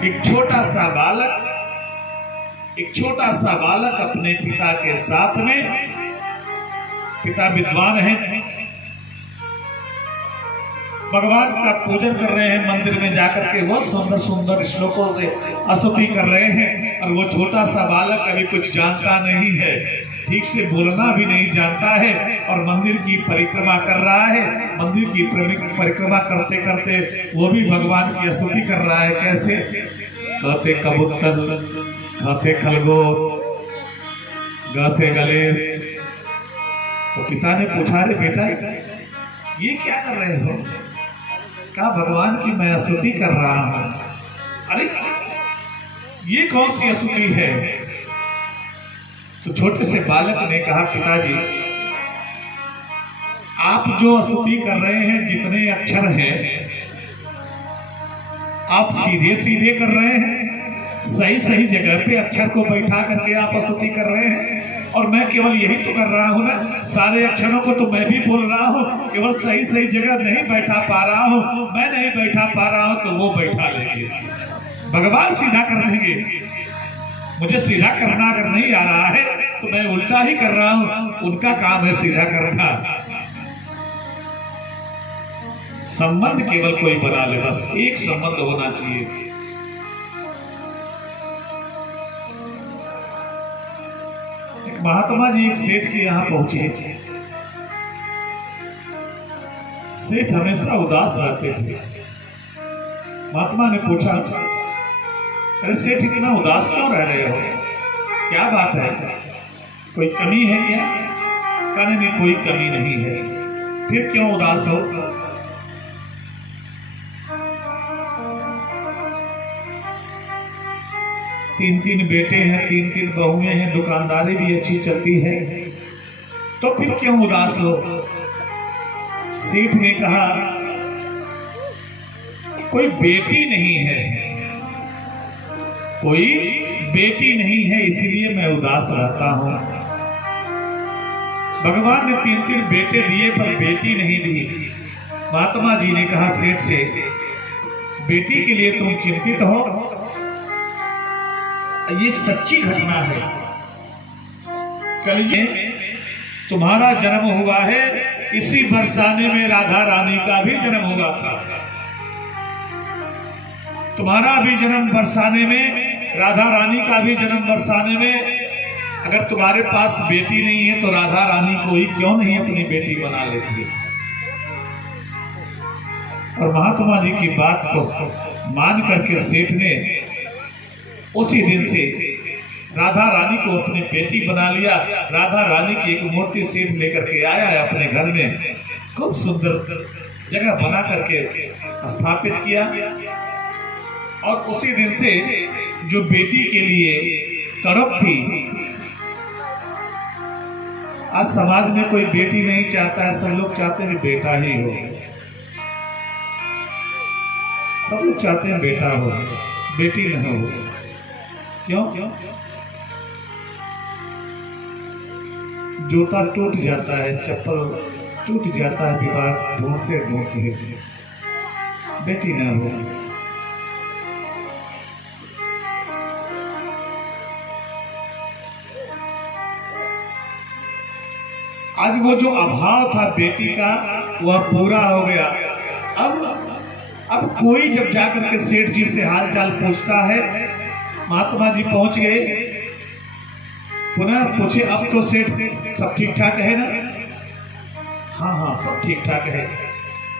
एक छोटा सा बालक अपने पिता के साथ में, पिता विद्वान हैं, भगवान का पूजन कर रहे हैं, मंदिर में जाकर के वो सुंदर सुंदर श्लोकों से स्तुति कर रहे हैं, और वो छोटा सा बालक अभी कुछ जानता नहीं है, ठीक से बोलना भी नहीं जानता है, और मंदिर की परिक्रमा कर रहा है। मंदिर की परिक्रमा करते करते वो भी भगवान की स्तुति कर रहा है। कैसे? कहते कबूतर, कहते खरगोश, गाते गले। तो पिता ने पूछा, रे बेटा ये क्या कर रहे हो? कहा भगवान की मैं स्तुति कर रहा हूं। अरे ये कौन सी स्तुति है? तो छोटे से बालक ने कहा, पिताजी आप जो स्तुति कर रहे हैं, जितने अक्षर हैं आप सीधे सीधे कर रहे हैं, सही सही जगह पे अक्षर को बैठा करके आप स्तुति कर रहे हैं, और मैं केवल यही तो कर रहा हूं ना, सारे अक्षरों को तो मैं भी बोल रहा हूं, केवल सही सही जगह नहीं बैठा पा रहा हूं, मैं नहीं बैठा पा रहा हूं तो वो बैठा लेंगे, भगवान सीधा कर देंगे। मुझे सीधा करना अगर नहीं आ रहा है तो मैं उल्टा ही कर रहा हूं, उनका काम है सीधा करना। संबंध केवल कोई बना ले, बस एक संबंध होना चाहिए। एक महात्मा जी एक सेठ के यहां पहुंचे। सेठ हमेशा उदास रहते थे। महात्मा ने पूछा, अरे सेठ इतना उदास क्यों रह रहे हो? क्या बात है? कोई कमी है क्या? कहने में कोई कमी नहीं है। फिर क्यों उदास हो? तीन बेटे हैं, तीन बहुएं हैं, दुकानदारी भी अच्छी चलती है, तो फिर क्यों उदास हो? सेठ ने कहा, कोई बेटी नहीं है, कोई बेटी नहीं है, इसीलिए मैं उदास रहता हूं। भगवान ने तीन बेटे दिए पर बेटी नहीं दी। महात्मा जी ने कहा सेठ से, बेटी के लिए तुम चिंतित हो? ये सच्ची घटना है। कल ये तुम्हारा जन्म हुआ है, इसी बरसाने में राधा रानी का भी जन्म हुआ था। तुम्हारा भी जन्म बरसाने में, राधा रानी का भी जन्म बरसाने में। अगर तुम्हारे पास बेटी नहीं है तो राधा रानी को ही क्यों नहीं अपनी बेटी बना लेती है? और महात्मा जी की बात को मान करके सेठ ने उसी दिन से राधा रानी को अपनी बेटी बना लिया। राधा रानी की एक मूर्ति सेठ लेकर के आया है अपने घर में, खूब सुंदर जगह बना करके स्थापित किया। और उसी दिन से जो बेटी के लिए तड़प थी, आज समाज में कोई बेटी नहीं चाहता है, सब लोग चाहते हैं बेटा ही हो, सब लोग चाहते हैं बेटा हो, बेटी नहीं हो। क्यों? जूता टूट जाता है, चप्पल टूट जाता है, विवाह ढूंढते ढूंढते बेटी ना हो। आज वो जो अभाव था बेटी का, वह पूरा हो गया। अब कोई जब जाकर के सेठ जी से हाल चाल पूछता है, महात्मा जी पहुंच गए, पुनः पूछे, अब तो सेठ सब ठीक ठाक है ना? हाँ हाँ सब ठीक ठाक है।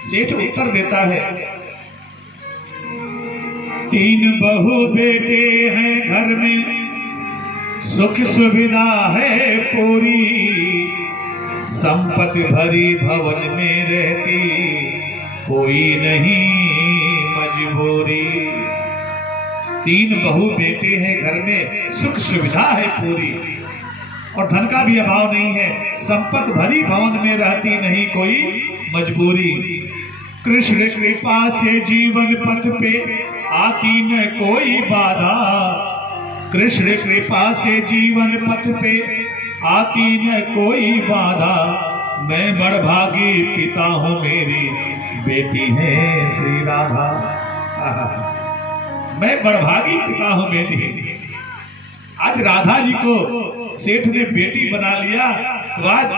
सेठ उत्तर देता है, 3 बहू बेटे हैं घर में, सुख सुविधा है पूरी, संपत्ति भरी भवन में रहती, कोई नहीं मजबूरी। 3 बहू बेटे हैं घर में, सुख सुविधा है पूरी, और धन का भी अभाव नहीं है, संपत्ति भरी भवन में रहती, नहीं कोई मजबूरी। कृष्ण कृपा से जीवन पथ पे आती न कोई बाधा, कृष्ण कृपा से जीवन पथ पे आती न कोई बाधा, मैं बड़भागी पिता हूँ, मेरी बेटी है श्री राधा। मैं बड़भागी पिता हूं बेटी। आज राधा जी को सेठ ने बेटी बना लिया, तो आज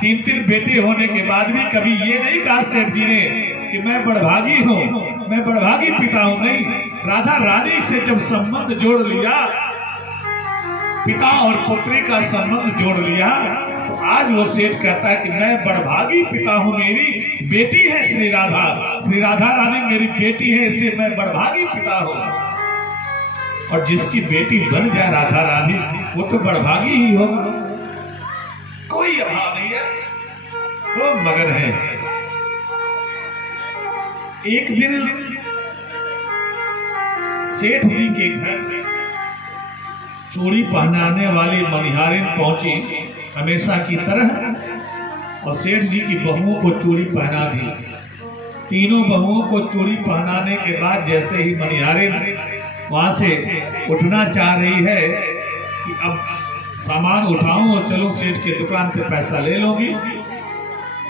3 बेटे होने के बाद भी कभी ये नहीं कहा सेठ जी ने कि मैं बड़भागी हूं, मैं बड़भागी पिता हूं। नहीं, राधा रानी से जब संबंध जोड़ लिया, पिता और पुत्री का संबंध जोड़ लिया, तो आज वो सेठ कहता है कि मैं बड़भागी पिता हूं, मेरी बेटी है श्री राधा रानी मेरी बेटी है, इसलिए मैं बड़भागी पिता हूं। और जिसकी बेटी बन जाए राधा रानी, वो तो बड़भागी ही होगा, कोई अभाव नहीं है, वो मगन है। एक दिन सेठ जी के घर चूड़ी पहनाने वाली मनिहारिन पहुंची हमेशा की तरह, और सेठ जी की बहुओं को चूड़ी पहना दी। तीनों बहुओं को चूड़ी पहनाने के बाद जैसे ही मनिहारिन वहां से उठना चाह रही है कि अब सामान उठाऊं और चलो सेठ के दुकान पे पैसा ले लूंगी,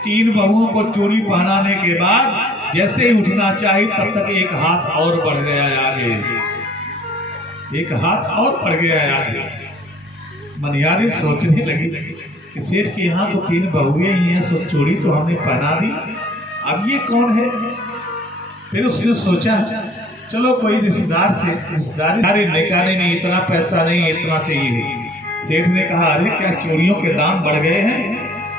3 बहुओं को चूड़ी पहनाने के बाद जैसे ही उठना चाहिए तब तक एक हाथ और बढ़ गया आगे, एक हाथ और बढ़ गया आगे। मनिहारिन सोचने लगी कि सेठ के यहाँ तो 3 बहुएं ही हैं, सब चूड़ी तो हमने पहना दी, अब ये कौन है। फिर उसने सोचा चलो कोई रिश्तेदारी निकाले, नहीं इतना पैसा नहीं, इतना चाहिए। सेठ ने कहा अरे क्या चूड़ियों के दाम बढ़ गए हैं?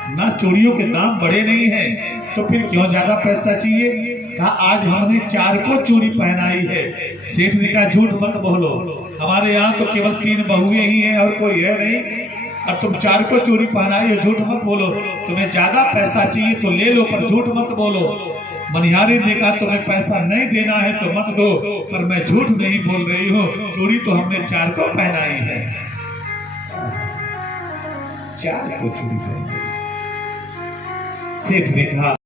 ना, चूड़ियों के दाम बढ़े नहीं हैं, तो फिर क्यों ज्यादा पैसा चाहिए? कहा आज हमने 4 को चूड़ी पहनाई है। सेठ ने कहा झूठ मत बोलो, हमारे यहाँ तो केवल 3 बहुएं ही हैं और कोई है नहीं, अब तुम 4 को चूड़ी पहनाई है, झूठ मत बोलो, तुम्हें ज्यादा पैसा चाहिए तो ले लो पर झूठ मत बोलो। मनिहारिन ने कहा तुम्हें पैसा नहीं देना है तो मत दो, पर मैं झूठ नहीं बोल रही हूँ, चूड़ी तो हमने 4 को पहनाई है। 4 को चूड़ी पहनाई। सेठ ने कहा